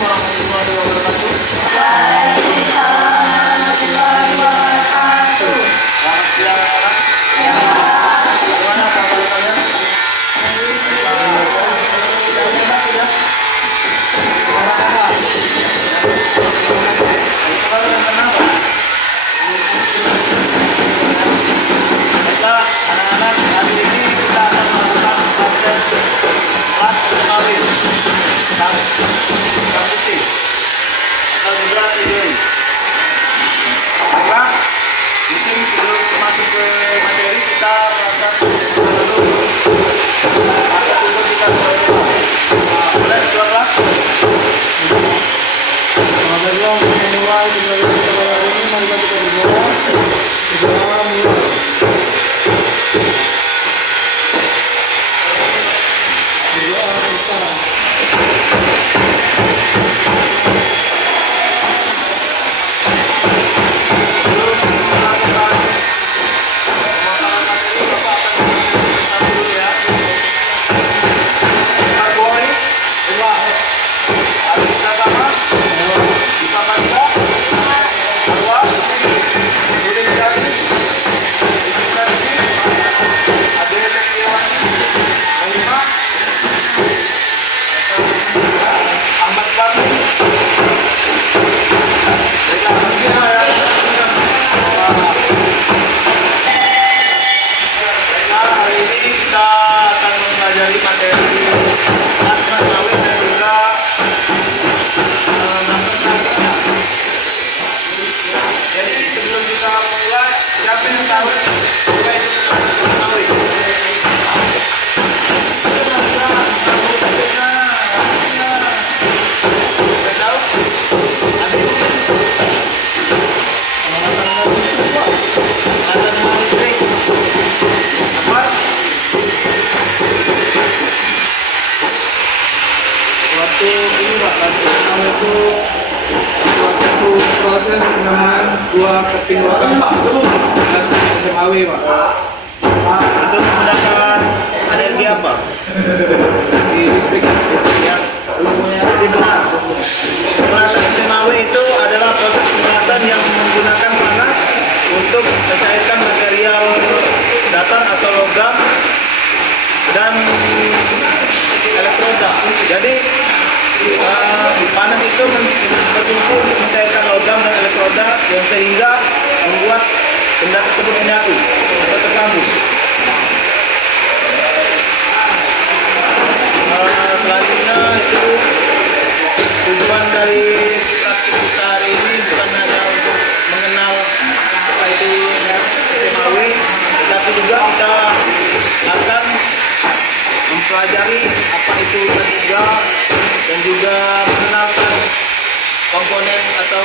warahmatullahi wabarakatuh. Waalaikumsalam warahmatullahi wabarakatuh. Selamat siang anak. Bagaimana kabar kalian? Sudah enak sudah? Semangat. Kalian kenapa? Baiklah anak-anak, hari ini kita akan melakukan praktek kelas kawin Sambuti atau juga teori. Baiklah, mungkin sebelum masuk ke materi kita akan dulu atau dulu kita berdoa. Boleh dua kelas? Alhamdulillah, berdoa kita berdoa ini mari kita berdoa. Berdoa mulai. Proses penanaman buah keping lokal SMAW, Pak. Itu menggunakan energi apa? Di listrik Ya, jadi benar. Pemanasan SMAW itu adalah proses pemanasan yang menggunakan panas untuk mencairkan material datar atau logam dan elektroda. Jadi panas itu berfungsi untuk mencairkan logam dan elektroda yang sehingga membuat benda tersebut menyatu atau tersambung. Selanjutnya itu tujuan dari praktik kita hari ini bukan hanya untuk mengenal apa itu SMAW, tetapi juga kita akan mempelajari apa itu ketiga dan juga mengenalkan komponen atau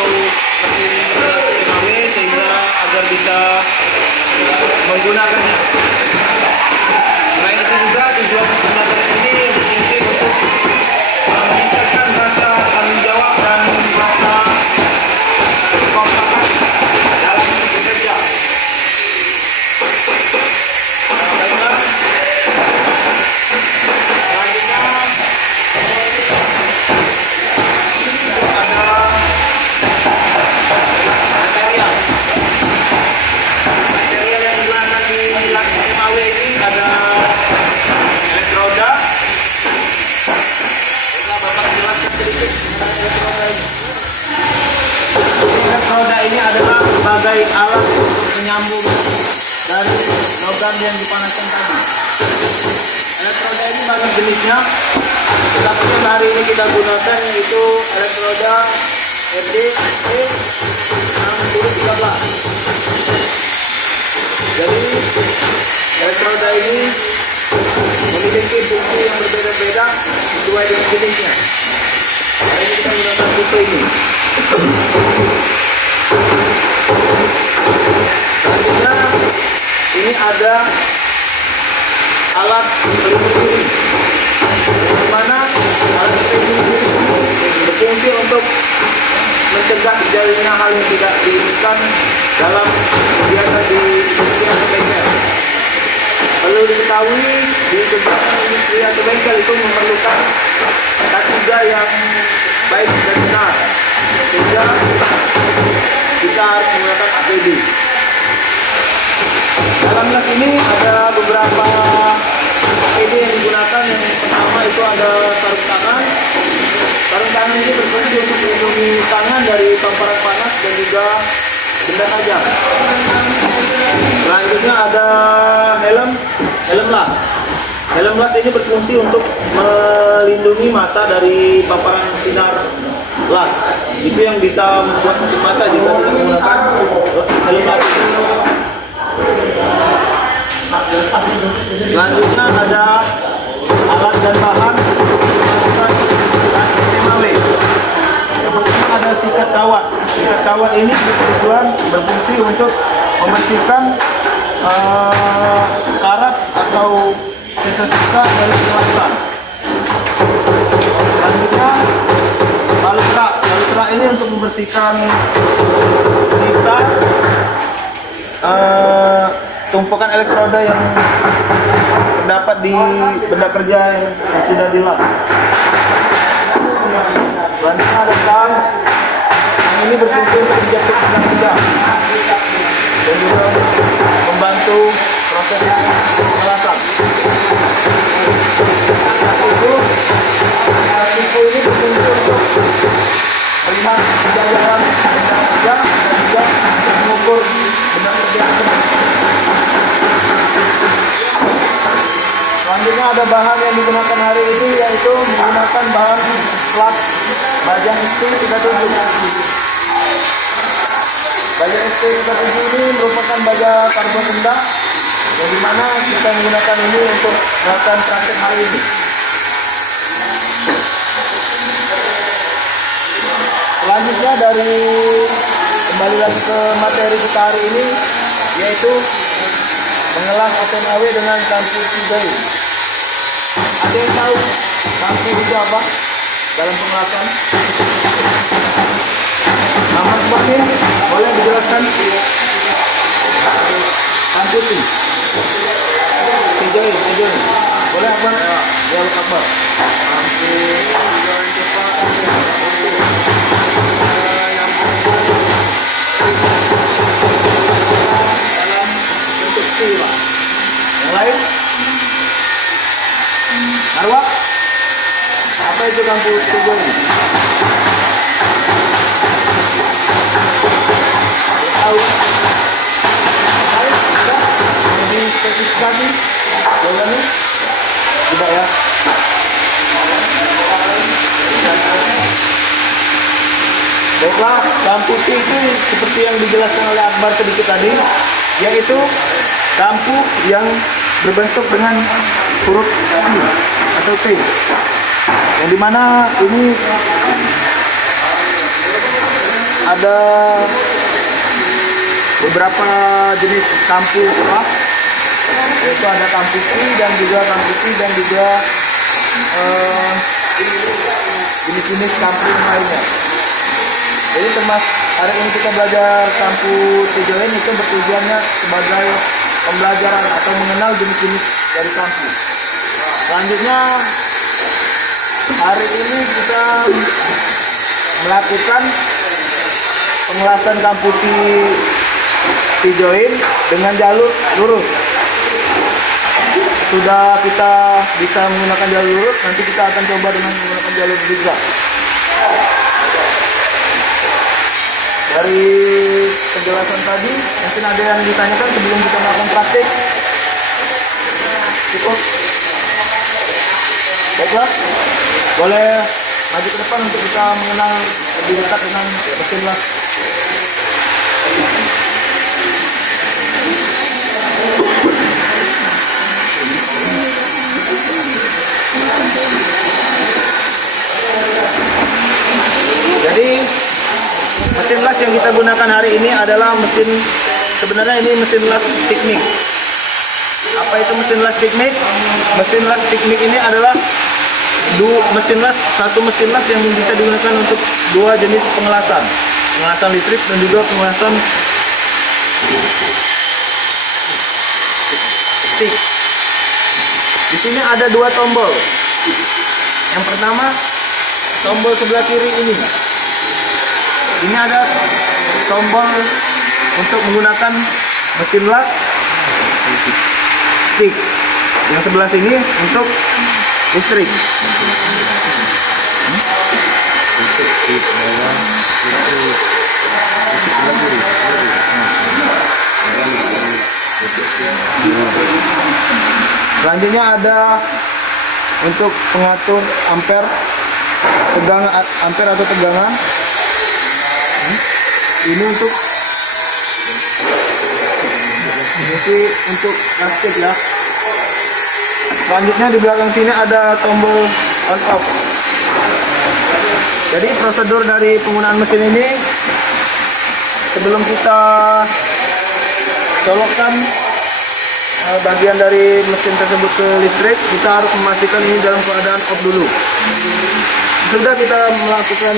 mesin SMAW sehingga agar bisa menggunakannya. Selain itu juga tujuan materi ini berfungsi untuk meningkatkan rasa tanggung jawab dan rasa kekompakan dalam bekerja. Baiklah. Selanjutnya ada material yang digunakan di SMAW ini ada elektroda. Kita Bapak jelaskan sedikit mengenai elektroda ini. Elektroda ini adalah sebagai alat untuk menyambung dari logam yang dipanaskan tadi. Elektroda ini banyak jenisnya, tetapi yang hari ini kita gunakan yaitu elektroda RD-E6013. Jadi elektroda ini memiliki fungsi yang berbeda-beda sesuai dengan jenisnya. Hari ini kita menggunakan tipe ini. Selanjutnya ini ada alat pelindung diri, di mana alat pelindung diri berfungsi untuk mencegah terjadinya hal yang tidak diinginkan dalam kegiatan di industri atau bengkel. Perlu diketahui di kegiatan industri atau bengkel itu memerlukan K3 yang baik APD. Dalam las ini ada beberapa APD yang digunakan. Yang pertama itu ada sarung tangan. Sarung tangan ini berfungsi untuk melindungi tangan dari paparan panas dan juga benda tajam. Selanjutnya ada helm las. Helm las ini berfungsi untuk melindungi mata dari paparan sinar las. Itu yang bisa membuat sakit mata jika tidak menggunakan helm las. Selanjutnya ada alat dan bahan untuk melakukan SMAW. Yang pertama ada sikat kawat. Sikat kawat ini bertujuan berfungsi untuk membersihkan karat atau sisa-sisa dari penguasaan. Selanjutnya balutra. Balutra ini untuk membersihkan sisa tumpukan elektroda yang terdapat di benda kerja yang sudah dilas. Selanjutnya ada tang. Tang ini berfungsi untuk menjatuh benda dan juga membantu proses pengelasan. Siku ini berfungsi untuk melihat kejadian benda kerja dan juga mengukur benda kerja tersebut. Selanjutnya ada bahan yang digunakan hari ini, yaitu menggunakan bahan plat baja ST37. Baja ST37 ini merupakan baja karbon rendah, yang dimana kita menggunakan ini untuk melakukan praktek hari ini. Selanjutnya kembali lagi ke materi kita hari ini, yaitu mengelas SMAW dengan lampu hijau. Ada yang tahu lampu hijau apa dalam pengelasan? Nama sebabnya boleh dijelaskan? Lampu hijau. Boleh apa? Jawab apa? Lampu dalam bentuk sila. Yang lain? Marwah? Apa itu lampu hijau ini? Tahu? Lebih spesifik lagi jawabannya? Tidak ya? Baiklah, lampu T itu seperti yang dijelaskan oleh Akbar sedikit tadi, yaitu lampu yang berbentuk dengan huruf T atau T, yang dimana ini ada beberapa jenis lampu kelas, yaitu ada lampu T dan juga lampu T dan juga jenis-jenis lampu lainnya. Jadi termasuk hari ini kita belajar lampu tujuan itu bertujuannya sebagai pembelajaran atau mengenal jenis-jenis dari lampu. Selanjutnya hari ini kita melakukan pengelasan lampu T-join dengan jalur lurus. Sudah kita bisa menggunakan jalur lurus, nanti kita akan coba dengan menggunakan jalur zigzag. Dari penjelasan tadi, mungkin ada yang ditanyakan sebelum kita melakukan praktik? Cukup? Baiklah, boleh maju ke depan untuk kita mengenal lebih dekat dengan mesin las. Jadi mesin las yang kita gunakan hari ini adalah sebenarnya ini mesin las teknik. Apa itu mesin las teknik? Mesin las teknik ini adalah satu mesin las yang bisa digunakan untuk dua jenis pengelasan listrik dan juga pengelasan stick. Di sini ada dua tombol. Yang pertama tombol sebelah kiri ini. Ini ada tombol untuk menggunakan mesin las stick. Yang sebelah sini untuk listrik. Selanjutnya ada untuk pengatur ampere, tegangan ampere atau tegangan. Ini untuk plastik ya. Selanjutnya di belakang sini ada tombol on off. Jadi prosedur dari penggunaan mesin ini, sebelum kita colokkan bagian dari mesin tersebut ke listrik, kita harus memastikan ini dalam keadaan off dulu. Sudah kita melakukan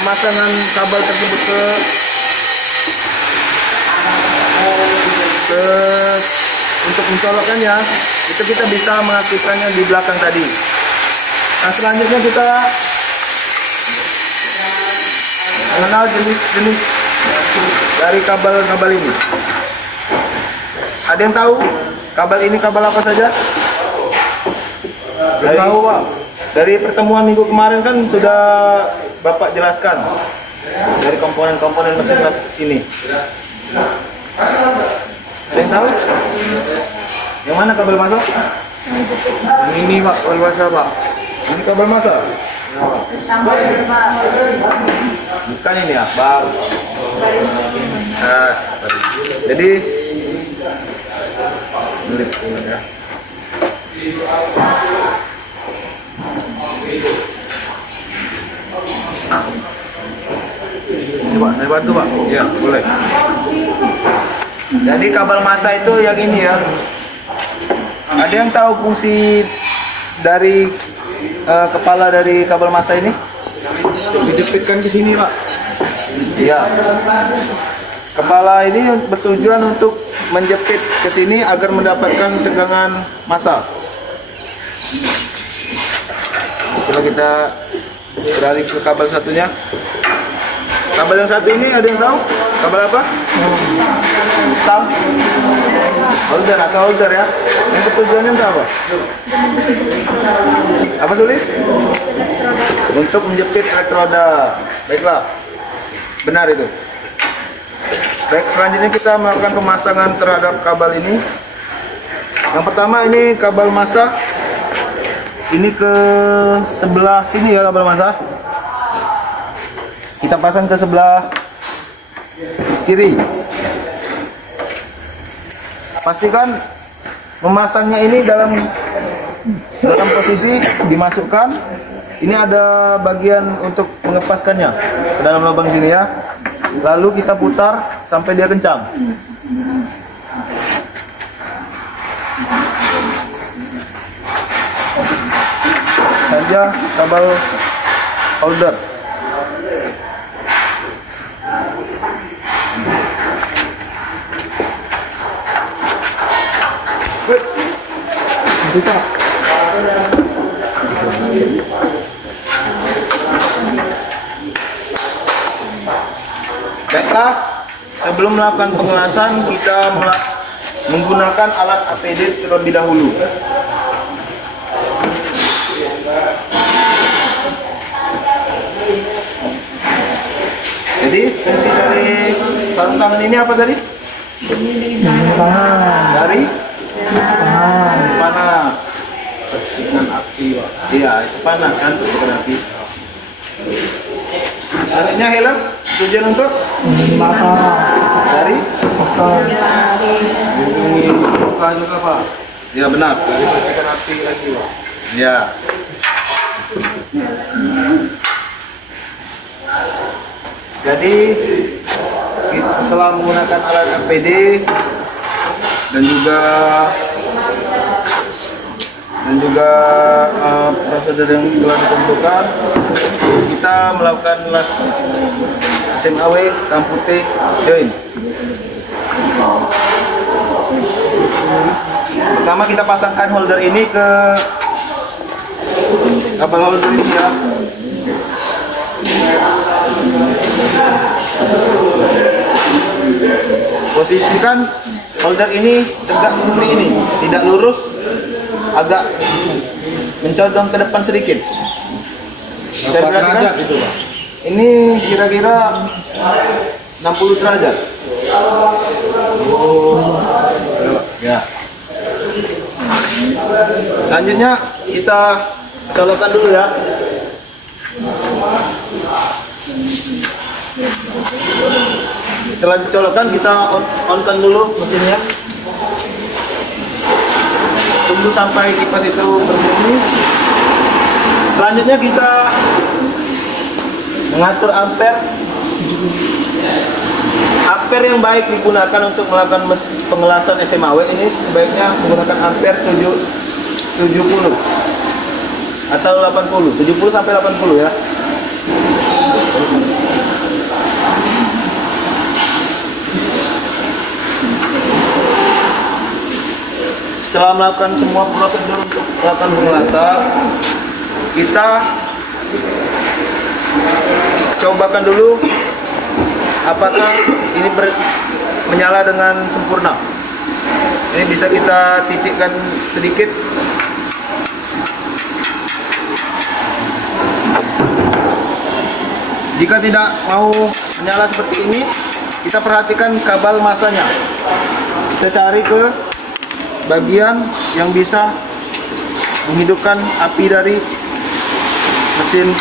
pemasangan kabel tersebut ke untuk mencolokkannya, itu kita bisa mengaktifkannya di belakang tadi. Nah, selanjutnya kita mengenal jenis-jenis dari kabel-kabel ini. Ada yang tahu kabel ini kabel apa saja? Tahu, Pak. Dari pertemuan minggu kemarin kan sudah Bapak jelaskan dari komponen-komponen mesin las ini. Ada yang tahu? Yang mana kabel masuk? Yang ini Pak, kabel masa Pak. Ini kabel masa? Bukan ini ya, Bang. Nah, jadi ya. Ini Pak, saya bantu Pak. Ya, boleh. Jadi kabel massa itu yang ini ya. Ada yang tahu fungsi dari kepala dari kabel massa ini? Dijepitkan ke sini Pak. Iya. Kepala ini bertujuan untuk menjepit ke sini agar mendapatkan tegangan massa. Coba kita beralih ke kabel satunya. Kabel yang satu ini ada yang tahu? Kabel apa? Stang? Holder atau holder ya? Yang bertujuannya untuk apa? Apa tulis? Untuk menjepit elektroda. Baiklah, benar itu. Baik, selanjutnya kita melakukan pemasangan terhadap kabel ini. Yang pertama ini kabel massa. Ini ke sebelah sini ya kabel massa. Kita pasang ke sebelah kiri. Pastikan memasangnya ini dalam posisi dimasukkan. Ini ada bagian untuk mengepaskannya ke dalam lubang sini ya. Lalu kita putar sampai dia kencang. Saja kabel holder. Bisa. Baiklah, sebelum melakukan pengelasan kita menggunakan alat APD terlebih dahulu. Jadi fungsi dari sarung tangan ini apa tadi? Dari panas. Percikan api, Pak. Iya, itu panas kan, percikan api. Selanjutnya helm tujuan untuk dari Buka juga Pak. ya benar. Dari percikan api lagi Pak. Ya. Jadi setelah menggunakan alat APD dan juga prosedur yang telah ditentukan, kita melakukan las SMAW hitam putih join. Pertama kita pasangkan holder ini ke kabel holder ini ya. perhatikan holder ini tegak seperti ini, tidak lurus, agak mencondong ke depan sedikit. Saya Berapa perhatikan, derajat itu, Pak? ini kira-kira 60 derajat. Ya. Selanjutnya kita colokkan dulu ya. Setelah dicolokkan kita on-kan dulu mesinnya. Tunggu sampai kipas itu berbunyi. Selanjutnya kita mengatur ampere. Ampere yang baik digunakan untuk melakukan pengelasan SMAW ini sebaiknya menggunakan ampere 70 atau 80, 70 sampai 80 ya. Setelah melakukan semua prosedur untuk melakukan pengelasan, kita cobakan dulu apakah ini menyala dengan sempurna. Ini bisa kita titikkan sedikit. Jika tidak mau menyala seperti ini, kita perhatikan kabel masanya. Kita cari ke bagian yang bisa menghidupkan api dari mesin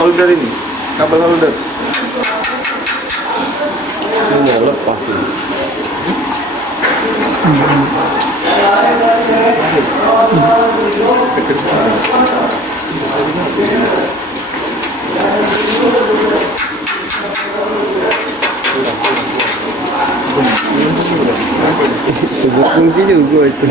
holder ini, kabel holder. Ini lepas ini. Fungsi juga itu.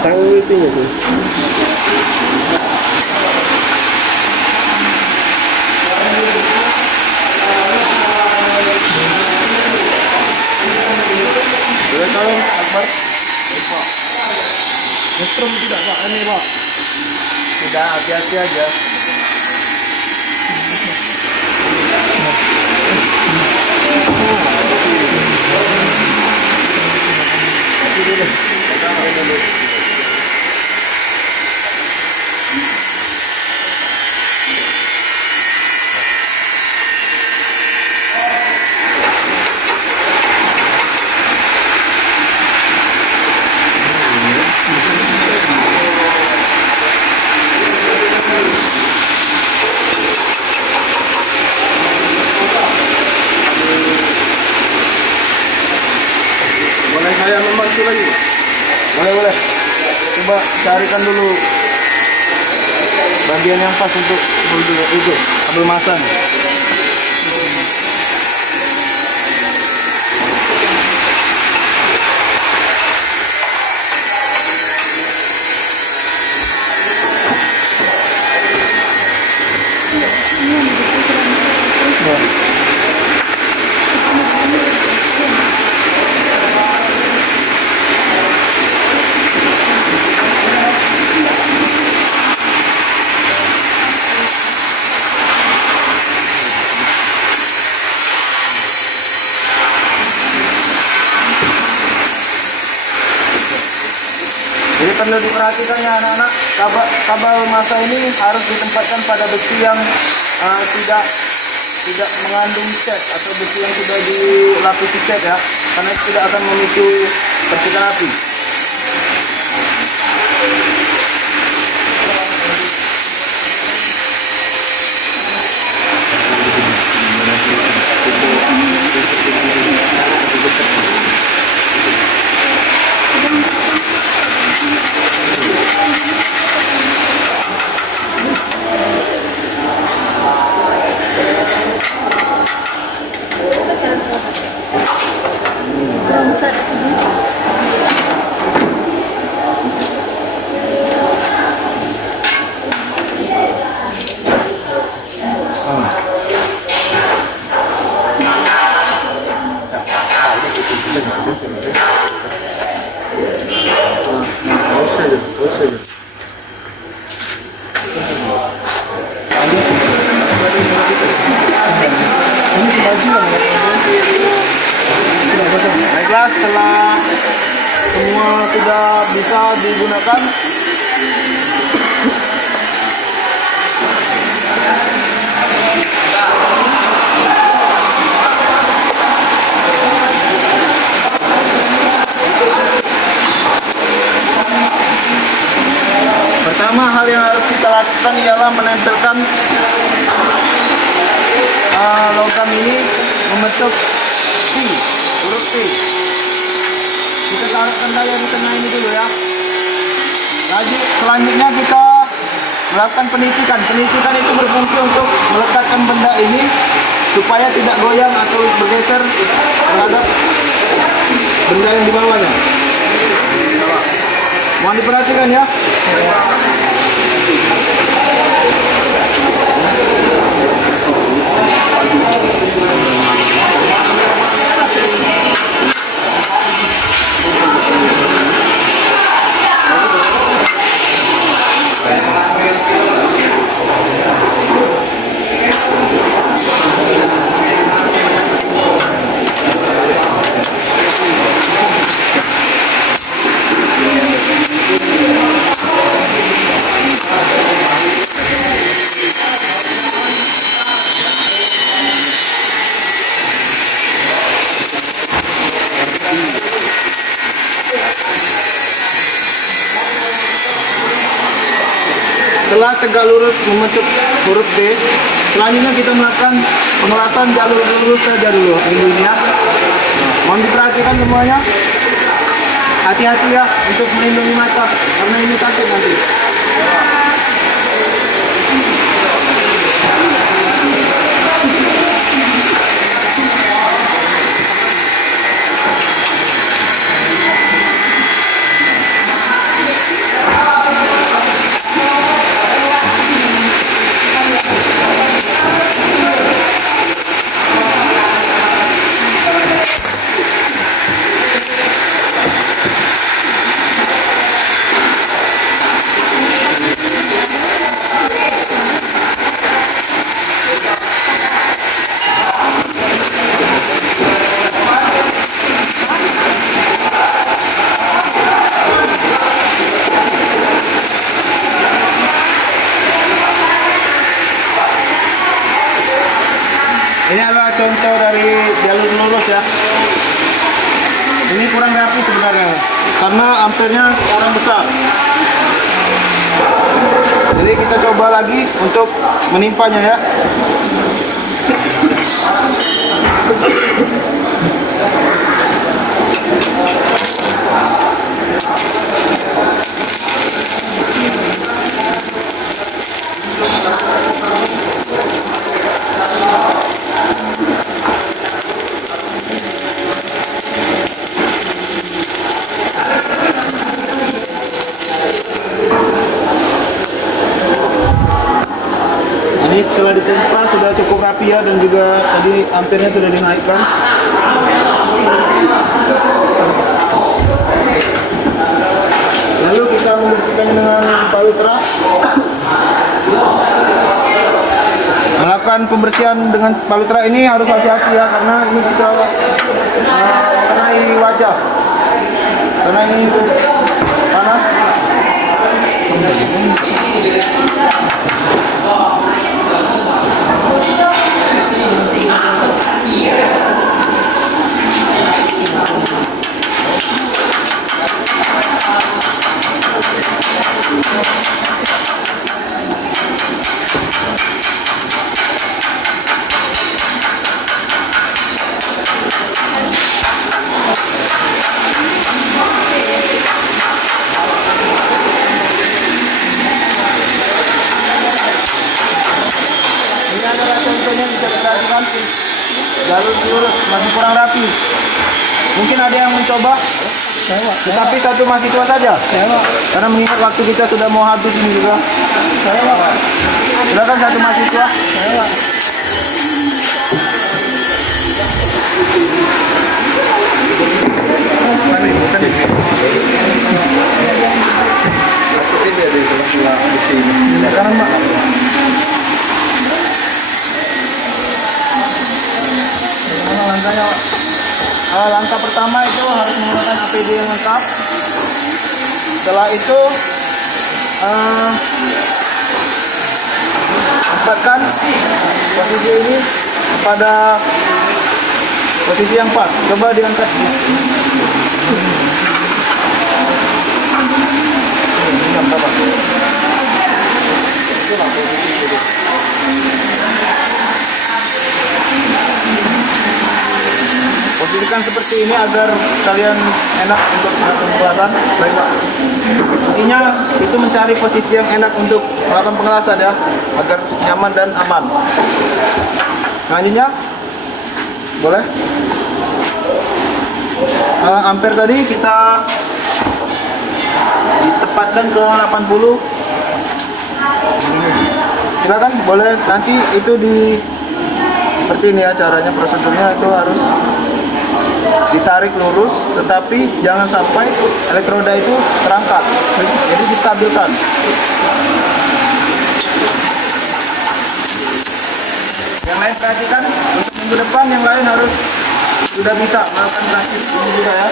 Sangat itunya tuh. Boleh tolong Akbar? Metrum tidak, Pak? Ini, Pak. Tidak, hati-hati aja. Boleh saya membantu lagi? Boleh, boleh. Coba carikan dulu bagian yang pas untuk holder itu, kabel masang. Jadi perlu diperhatikan ya anak-anak, kabel masa ini harus ditempatkan pada besi yang tidak mengandung cat atau besi yang sudah dilapisi cat ya, karena itu tidak akan memicu percikan api. sudah bisa digunakan. Pertama hal yang harus kita lakukan ialah menempelkan logam ini membentuk T, huruf T. Kita taruhkan daya di tengah ini dulu ya. Selanjutnya kita melakukan penitikan. Penitikan itu berfungsi untuk meletakkan benda ini supaya tidak goyang atau bergeser terhadap benda yang di bawahnya. Mohon diperhatikan ya. Setelah tegak lurus membentuk huruf D, selanjutnya kita melakukan pengelasan jalur lurus saja dulu ini ya. Mohon diperhatikan semuanya. Hati-hati ya untuk melindungi mata karena ini sakit nanti. Ini adalah contoh dari jalur lurus ya. Ini kurang rapi sebenarnya karena ampernya kurang besar. Jadi kita coba lagi untuk menimpanya ya. Ini setelah ditempa sudah cukup rapi ya, dan juga tadi ampernya sudah dinaikkan. Lalu kita membersihkannya dengan palutra. Melakukan pembersihan dengan palutra ini harus hati-hati ya, karena ini bisa mengenai wajah. Karena ini panas. Bisa diperhatikan jalur lurus masih kurang rapi. Mungkin ada yang mencoba, tetapi satu mahasiswa saja. Karena mengingat waktu kita sudah mau habis ini juga. Silakan satu mahasiswa. langkah pertama itu harus menggunakan APD yang lengkap. Setelah itu tempatkan posisi ini pada posisi yang pas. Coba diangkat. Ini yang berapa? Itulah posisi itu. Posisikan seperti ini agar kalian enak untuk melakukan pengelasan. Baik Pak. Intinya itu mencari posisi yang enak untuk melakukan pengelasan ya, agar nyaman dan aman. Selanjutnya, boleh. Ampere tadi kita ditempatkan ke 80. Silakan, boleh nanti itu di seperti ini ya caranya, prosedurnya itu harus ditarik lurus, tetapi jangan sampai elektroda itu terangkat, jadi distabilkan. Yang lain perhatikan, untuk minggu depan yang lain harus sudah bisa melakukan praktik ini juga ya.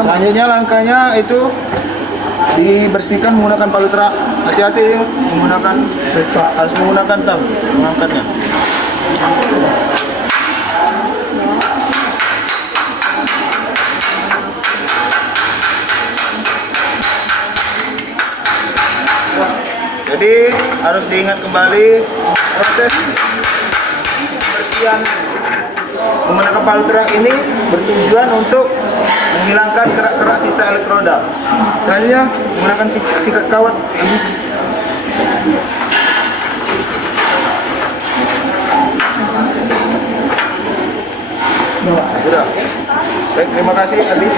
Selanjutnya langkahnya itu dibersihkan menggunakan palu terak. Hati-hati menggunakan, harus menggunakan tang mengangkatnya. Jadi harus diingat kembali proses pembersihan menggunakan palu terak ini bertujuan untuk menghilangkan kerak-kerak sisa elektroda. Selanjutnya menggunakan sikat kawat ini. Sudah. Baik, terima kasih habis.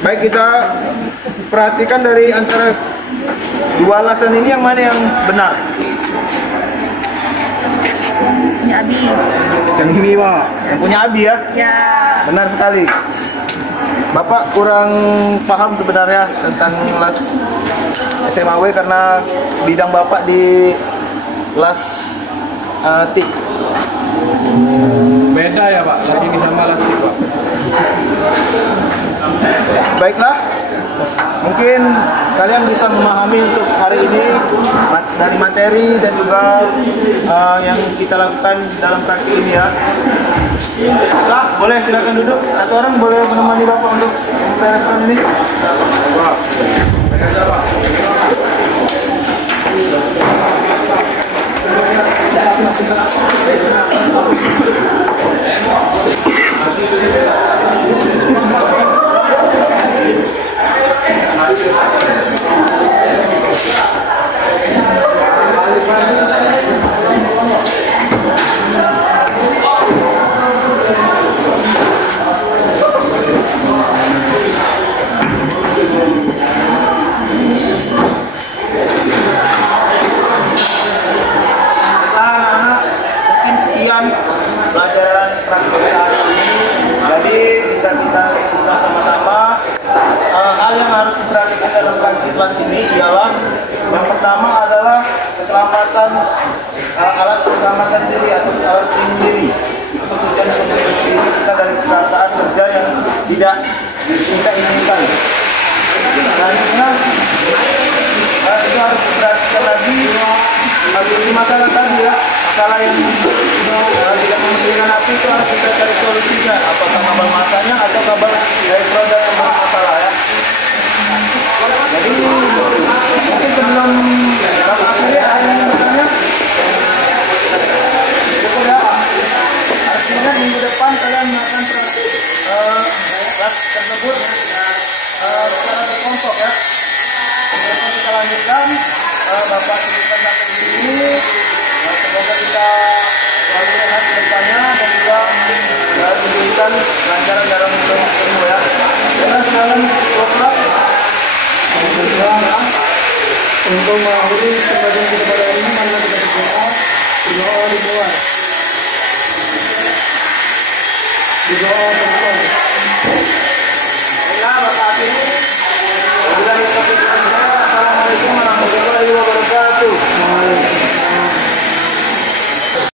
Baik, kita perhatikan dari antara dua alasan ini yang mana yang benar. Punya Abi. Yang ini Pak, yang punya Abi ya? Ya. Benar sekali. Bapak kurang paham sebenarnya tentang las SMAW karena bidang Bapak di las TIK. Beda ya Pak, lagi di sama lastik Pak. Baiklah, mungkin kalian bisa memahami untuk hari ini dari materi dan juga yang kita lakukan dalam praktik ini ya. Lah, boleh silakan duduk. Satu orang boleh menemani Bapak untuk membereskan ini. Pak. Pelajaran praktik ini, jadi bisa kita sebutkan sama-sama. Hal yang harus diperhatikan dalam praktik kelas ini ialah yang pertama adalah keselamatan alat keselamatan diri atau alat pelindung diri untuk tujuan melindungi diri kita dari kecelakaan kerja yang tidak kita inginkan. Selanjutnya itu harus diperhatikan lagi di masalah tadi ya, masalah yang tidak memberikan api itu harus kita cari solusinya, apakah kabel masanya atau kabel elektroda yang bermasalah ya. Jadi mungkin sebelum Bapak akhiri ada yang bertanya cukup ya. Artinya minggu tugas tersebut secara berkelompok ya. Kemudian kita lanjutkan, Bapak sebutkan sampai di sini. Semoga kita selalu sehat ke depannya dan juga diberikan kelancaran dalam menuntut ilmu ya. Dan sekarang Bapak untuk mengakhiri pembelajaran kita pada hari ini, mari kita berdoa. Berdoa dimulai. Berdoa. Ya, Bapak ini